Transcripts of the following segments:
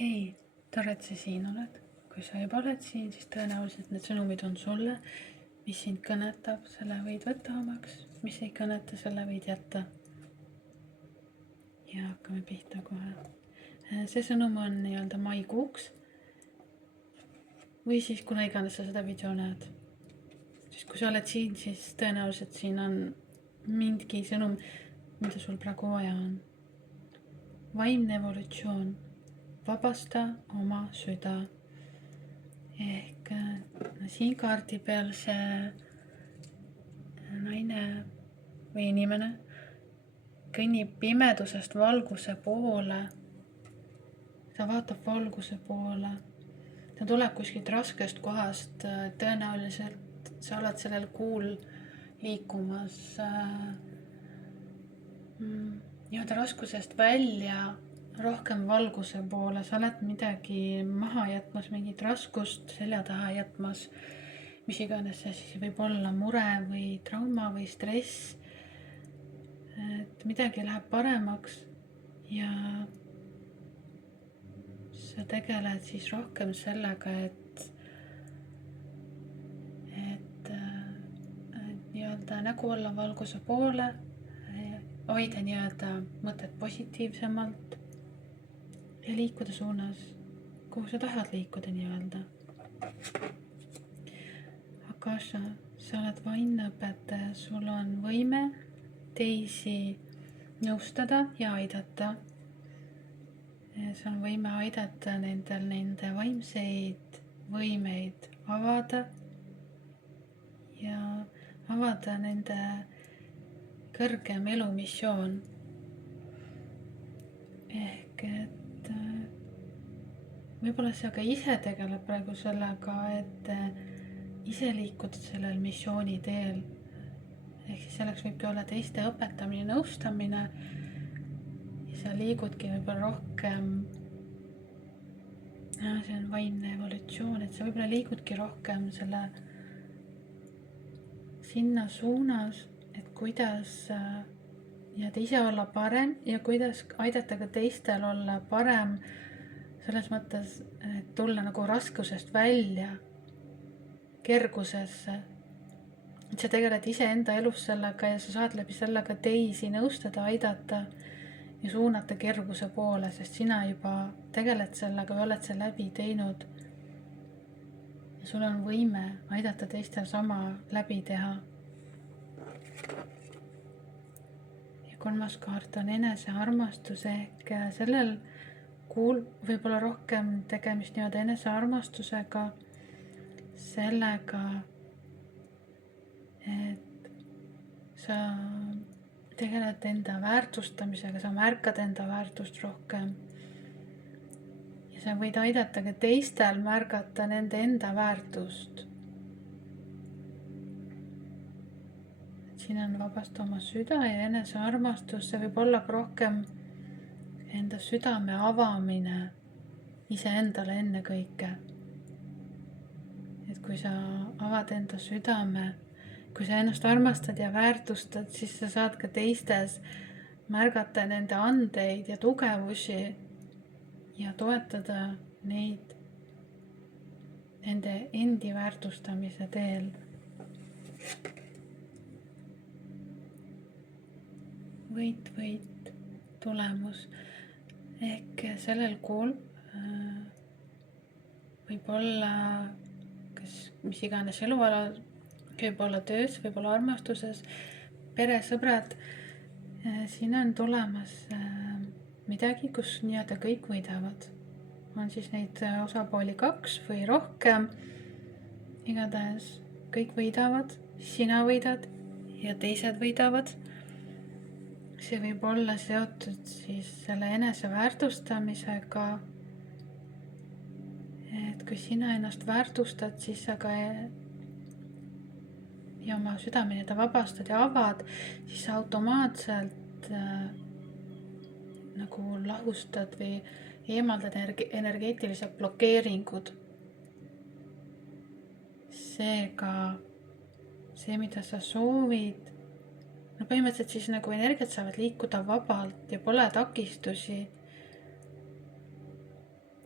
hei, tore, et sa siin oled. Kui sa juba oled siin, siis tõenäoliselt need sõnumid on sulle, mis sind kõnetab, selle võid võtta omaks, mis ei kõneta, selle võid jätta. Ja hakkame pihta kohe. See sõnum on nii-öelda maikuuks või siis kuna iganes sa seda video näed. Siis kui sa oled siin, siis tõenäoliselt siin on mingi sõnum, mida sul praegu vaja on. Vaimne evolutsioon. Vabasta oma süda. Ehk siin kaardi peal see naine või inimene kõnnib pimedusest valguse poole. Ta vaatab valguse poole. Ta tuleb kuskilt raskest kohast. Tõenäoliselt sa oled sellel kuul liikumas nii-öelda raskusest välja rohkem valguse poole. Sa oled midagi maha jätmas, mingit raskust selja taha jätmas, mis iganes see siis võib olla mure või trauma või stress. Et midagi läheb paremaks ja sa tegeled siis rohkem sellega, et nii-öelda nägu olla valguse poole, hoida nii-öelda mõtet positiivsemalt ja liikuda suunas, kuhu sa tahad liikuda nii-öelda. Akasha, sa oled vaimne õpetaja, sul on võime teisi nõustada ja aidata. Sul on võime aidata nendel nende vaimseid võimeid avada ja avada nende kõrgem elumissioon. Ehk et võib-olla sa ka ise tegeled praegu sellega, et ise liikuda sellel missiooni teel. Ehk siis selleks võibki olla teiste õpetamine, nõustamine ja sa liigudki võib-olla rohkem, see on vaimne evolutsioon, et sa võib-olla liigudki rohkem selle sinna suunas, et kuidas ise olla parem ja kuidas aidata ka teistel olla parem selles mõttes, et tulla nagu raskusest välja kergusesse. Et sa tegeled iseenda elus sellega ja sa saad läbi sellega teisi nõustada, aidata ja suunata kerguse poole, sest sina juba tegeled sellega või oled see läbi teinud. Ja sul on võime aidata teistel sama läbi teha. Ja kolmas kaart on enesearmastus, ehk sellel kuul võib olla rohkem tegemist nii-öelda enesearmastusega, sellega, et sa tegeled enda väärtustamisega, sa märkad enda väärtust rohkem. Ja sa võid aidata ka teistel märgata nende enda väärtust. Siin on vabasta oma süda ja enesearmastus, see võib olla ka rohkem enda südame avamine iseendale ennekõike. Et kui sa avad enda südame, kui sa ennast armastad ja väärtustad, siis sa saad ka teistes märgata nende andeid ja tugevusi ja toetada neid nende endi väärtustamise teel. Võit tulemus. Ehk sellel kuul võib olla mis iganes elualal, võib olla töös, võib olla armastuses, peresõbrad. Siin on tulemas midagi, kus nii-öelda kõik võidavad. On siis neid osapooli 2 või rohkem. Igatahes kõik võidavad, sina võidad ja teised võidavad. See võib olla seotud siis selle enese väärtustamisega. Et kui sina ennast väärtustad, siis sa ka ja oma südameni ta vabastad ja avad, siis sa automaatselt nagu lahustad või eemaldad energeetilised blokeeringud. Seega see, mida sa soovid, no põhimõtteliselt siis nagu energiat saavad liikuda vabalt ja pole takistusi.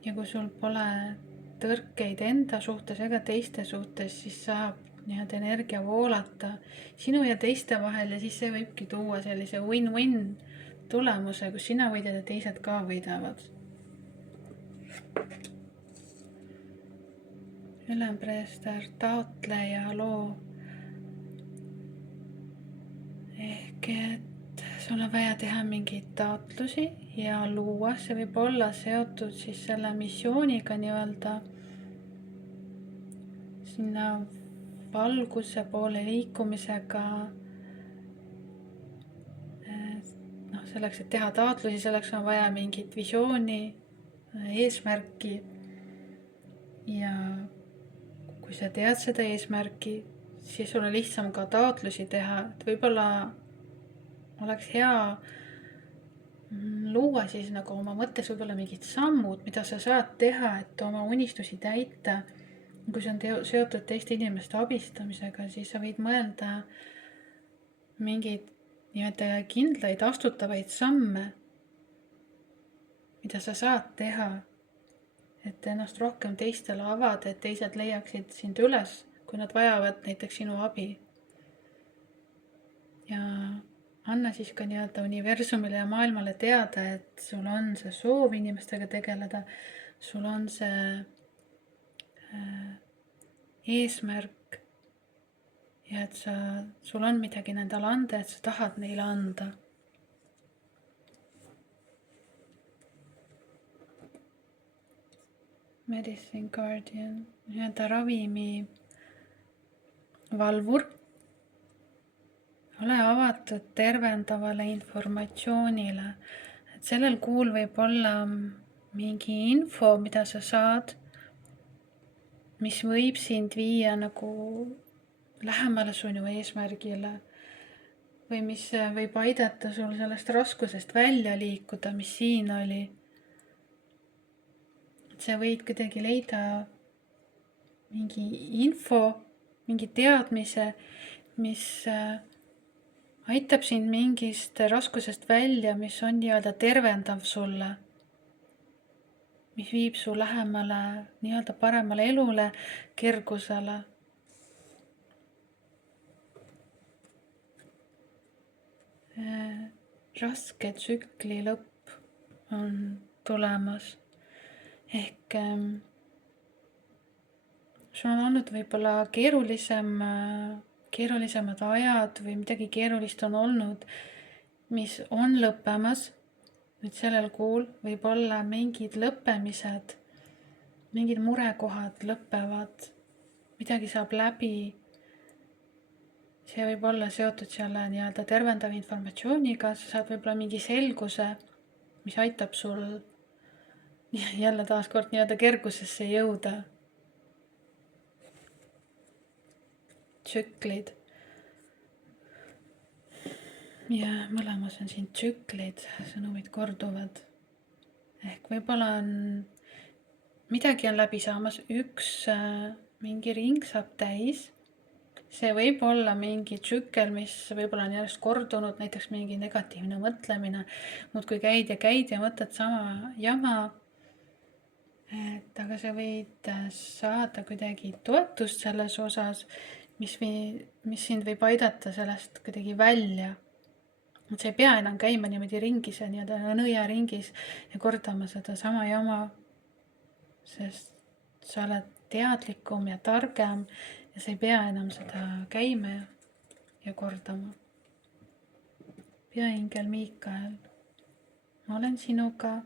ja kui sul pole tõrkeid enda suhtes ega teiste suhtes, siis saab nii-öelda energia voolata sinu ja teiste vahel ja siis see võibki tuua sellise win-win tulemuse, kus sina võidad ja teised ka võidavad. Ülempreester, taotleja, loo. Ehk et sul on vaja teha mingeid taotlusi ja luua, see võib olla seotud siis selle missiooniga nii-öelda sinna valguse poole liikumisega. Selleks, et teha taotlusi, selleks on vaja mingit visiooni, eesmärki. Ja kui sa tead seda eesmärki, siis sul on lihtsam ka taotlusi teha, et võib-olla oleks hea luua siis nagu oma mõttes võib-olla mingid sammud, mida sa saad teha, et oma unistusi täita. Kui see on seotud teiste inimeste abistamisega, siis sa võid mõelda mingeid nii-öelda kindlaid astutavaid samme, mida sa saad teha, et ennast rohkem teistele avada, et teised leiaksid sind üles, kui nad vajavad näiteks sinu abi. Ja anna siis ka nii-öelda universumile ja maailmale teada, et sul on see soov inimestega tegeleda, sul on see eesmärk ja et sul on midagi nendele anda, et sa tahad neile anda. Medicine Guardian, nii-öelda ravimi valvur. Ole avatud tervendavale informatsioonile. Et sellel kuul võib olla mingi info, mida sa saad, mis võib sind viia nagu lähemale sinu eesmärgile või mis võib aidata sul sellest raskusest välja liikuda, mis siin oli. Sa võid kuidagi leida mingi info, mingi teadmise, mis aitab sind mingist raskusest välja, mis on nii-öelda tervendav sulle, mis viib su lähemale nii-öelda paremale elule, kergusele. Raske tsükli lõpp on tulemas. Ehk sul on olnud võib-olla keerulisemad ajad või midagi keerulist on olnud, mis on lõppemas. Nüüd sellel kuul võib olla mingid lõppemised, mingid murekohad lõppevad, midagi saab läbi. See võib olla seotud selle nii-öelda tervendava informatsiooniga, sa saad võib-olla mingi selguse, mis aitab sul jälle taaskord nii-öelda kergusesse jõuda. Tsüklid. Ja mõlemas on siin tsüklid, sõnumid korduvad. Ehk võib-olla midagi on läbi saamas, üks mingi ring saab täis. See võib olla mingi tsükkel, mis võib-olla on järjest kordunud, näiteks mingi negatiivne mõtlemine. Muudkui käid ja mõtled sama jama. Aga sa võid saada kuidagi toetust selles osas, mis sind võib aidata sellest kuidagi välja. Sa ei pea enam käima niimoodi ringis ja nii-öelda nõiaringis ja kordama seda sama jama, sest sa oled teadlikum ja targem ja sa ei pea enam seda käima ja kordama. Peaingel Miikael, ma olen sinuga,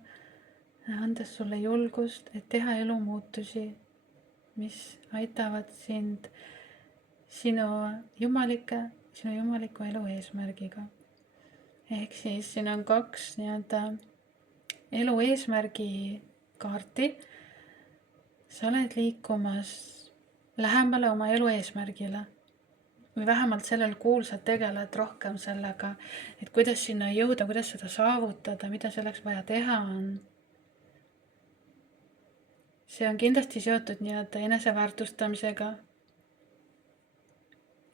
andes sulle julgust, et teha elumuutusi, mis aitavad sind sinu jumaliku elu eesmärgiga. Ehk siis siin on 2 nii-öelda elu eesmärgi kaarti. Sa oled liikumas lähemale oma elu eesmärgile või vähemalt sellel kuul sa tegeled rohkem sellega, et kuidas sinna jõuda, kuidas seda saavutada, mida selleks vaja teha on. See on kindlasti seotud nii-öelda eneseväärtustamisega,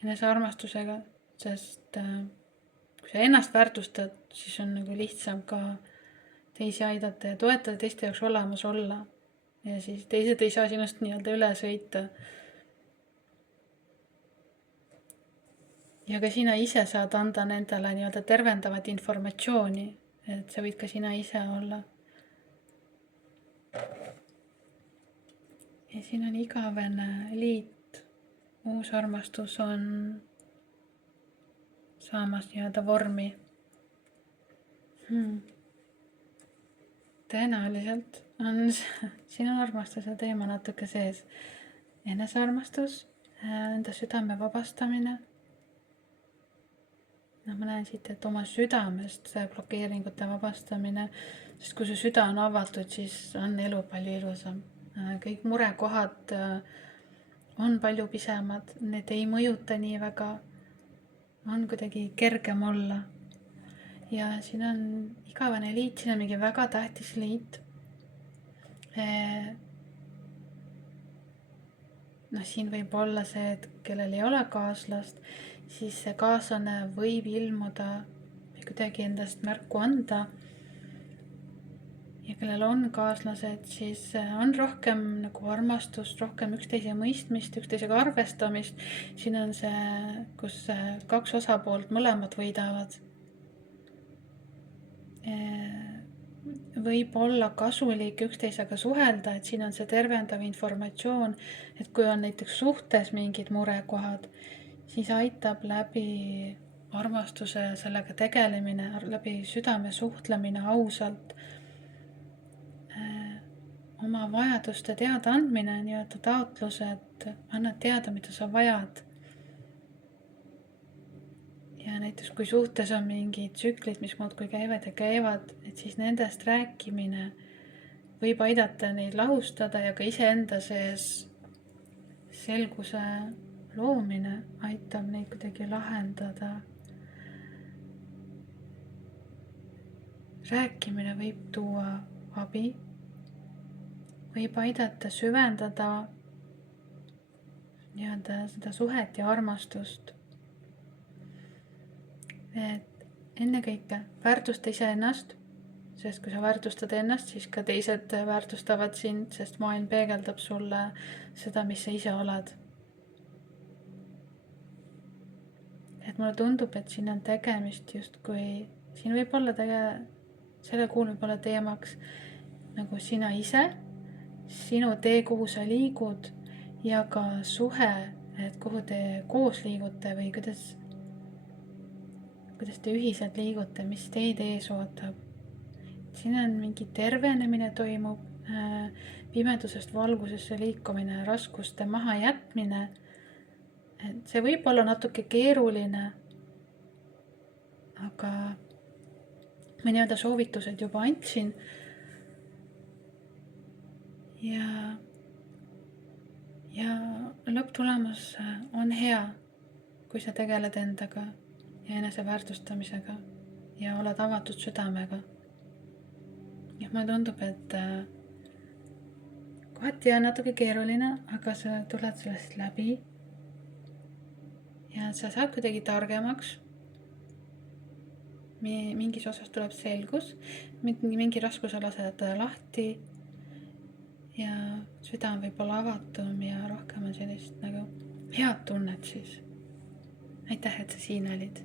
enesearmastusega, sest kui sa ennast väärtustad, siis on nagu lihtsam ka teisi aidata ja toetada, teiste jaoks olemas olla. ja siis teised ei saa sinust nii-öelda üle sõita. Ja ka sina ise saad anda nendele nii-öelda tervendavat informatsiooni, et sa võid ka sina ise olla. Ja siin on igavene liit, uus armastus on saamas nii-öelda vormi. Tõenäoliselt on sinu armastuse teema natuke sees. Enesearmastus, enda südame vabastamine. Ma näen siit, et oma südamest blokeeringute vabastamine, sest kui su süda on avatud, siis on elu palju ilusam. Kõik murekohad on palju pisemad, need ei mõjuta nii väga, on kuidagi kergem olla. Ja siin on igavene liit, siin on mingi väga tähtis liit. Siin võib olla see, et kellel ei ole kaaslast, siis see kaaslane võib ilmuda või kuidagi endast märku anda. Ja kellel on kaaslased, siis on rohkem nagu armastust, rohkem üksteise mõistmist, üksteisega arvestamist. Siin on see, kus 2 osapoolt mõlemad võidavad. Võib olla kasulik üksteisega suhelda, et siin on see tervendav informatsioon, et kui on näiteks suhtes mingid murekohad, siis aitab läbi armastuse sellega tegelemine, läbi südame suhtlemine ausalt, oma vajaduste teada andmine, nii-öelda taotlused, annad teada, mida sa vajad. Ja näiteks kui suhtes on mingid tsüklid, mis muudkui käivad ja käivad, et siis nendest rääkimine võib aidata neid lahustada ja ka iseenda sees selguse loomine aitab neid kuidagi lahendada. Rääkimine võib tuua abi, võib aidata süvendada nii-öelda seda suhet ja armastust. Et ennekõike väärtusta iseennast, sest kui sa väärtustad ennast, siis ka teised väärtustavad sind, sest maailm peegeldab sulle seda, mis sa ise oled. Et mulle tundub, et siin on tegemist justkui, siin võib olla selle kuul võib olla teemaks nagu sina ise, sinu tee, kuhu sa liigud ja ka suhe, et kuhu te koos liigute või kuidas te ühiselt liigute, mis teid ees ootab. Siin on mingi tervenemine toimub, pimedusest valgusesse liikumine, raskuste maha jätmine. Et see võib olla natuke keeruline, aga ma nii-öelda soovitused juba andsin. Ja lõpptulemus on hea, kui sa tegeled endaga ja enese väärtustamisega ja oled avatud südamega. Ja mulle tundub, et kohati on natuke keeruline, aga sa tuled sellest läbi ja sa saad kuidagi targemaks. Mingis osas tuleb selgus, mingi raskuse lased lahti ja süda võib olla avatum ja rohkem on sellist nagu head tunnet siis. Aitäh, et sa siin olid.